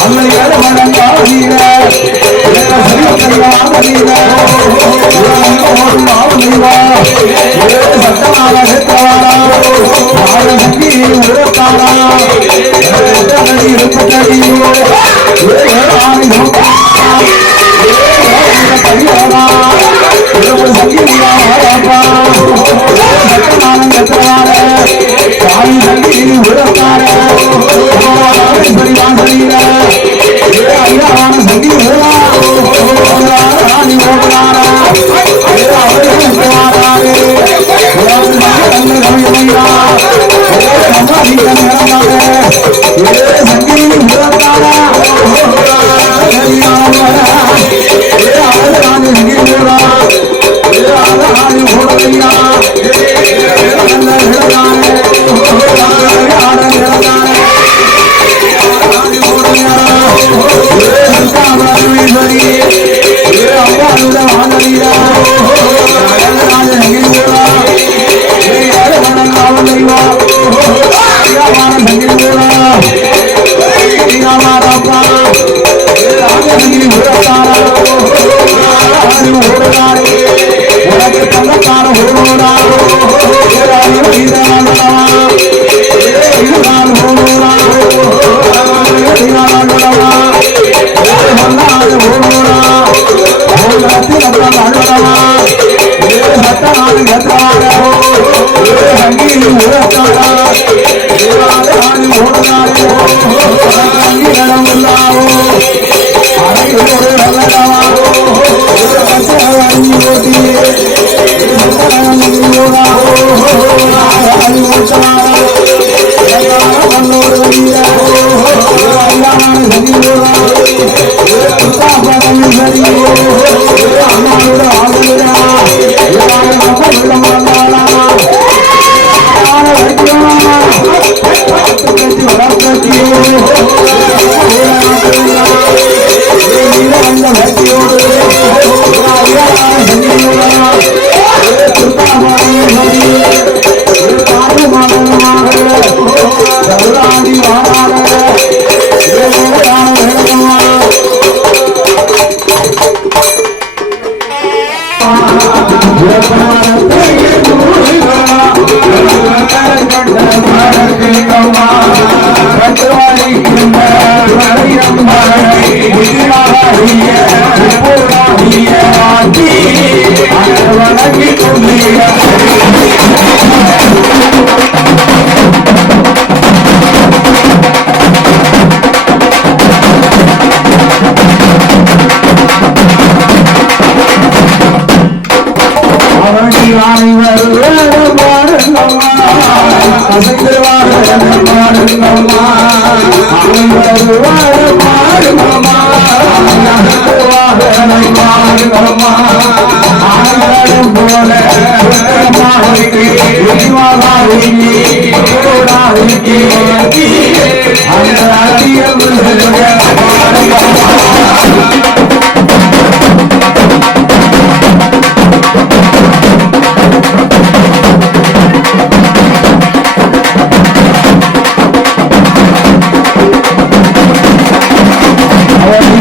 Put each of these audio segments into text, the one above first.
அன்னை மனம் பாடுகிற கண்ணா பரணி ராணி வருவாரு பாருங்கம்மா பாருங்கம்மா அவன் வருவாரு பாருங்கம்மா பாருங்கம்மா ஆனாலும் போல அந்த அதிகம்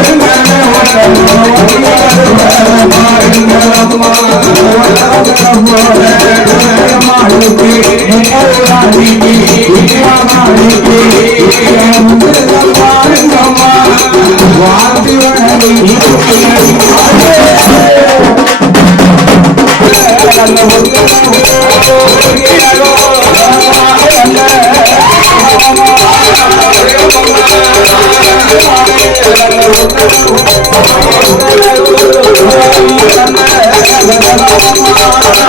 Oh, Thank you.